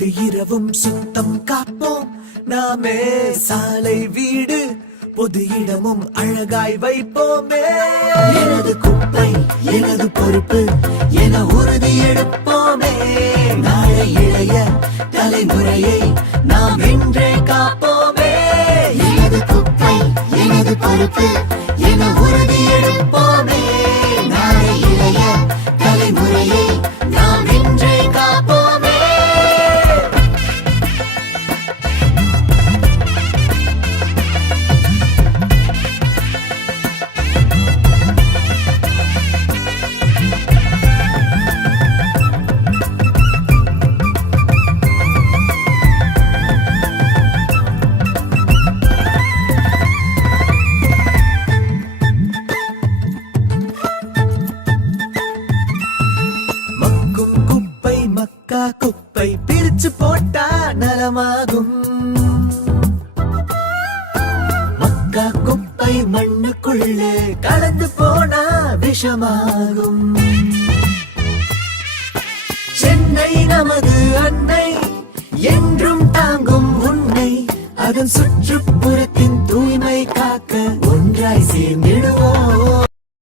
நடு இரவும் சுத்தம் காப்போம் நாமே. சாலை வீடு பொது இடமும் அழகாய் வைப்போமே. எனது குப்பை எனது பொறுப்பு என உறுதி எடுப்போமே. நாளை இளைய தலைமுறையை நாம் இன்றே காப்போமே. எனது குப்பை எனது பொறுப்பு என உறுதி எடுப்போமே. நாளை இளைய தலைமுறையை நாம் இன்றே காப்போமே. குப்பை பிரிச்சு போட்டா நலமாகும். மக்கா குப்பை மண்ணுக்குள்ளே கலந்து போனா விஷமாகும். சென்னை நமது அன்னை என்றும் தாங்கும் உன்னை. அதன் சுற்றுப்புறத்தின் தூய்மை காக்க ஒன்றாய் சேர்ந்திடுவோம்.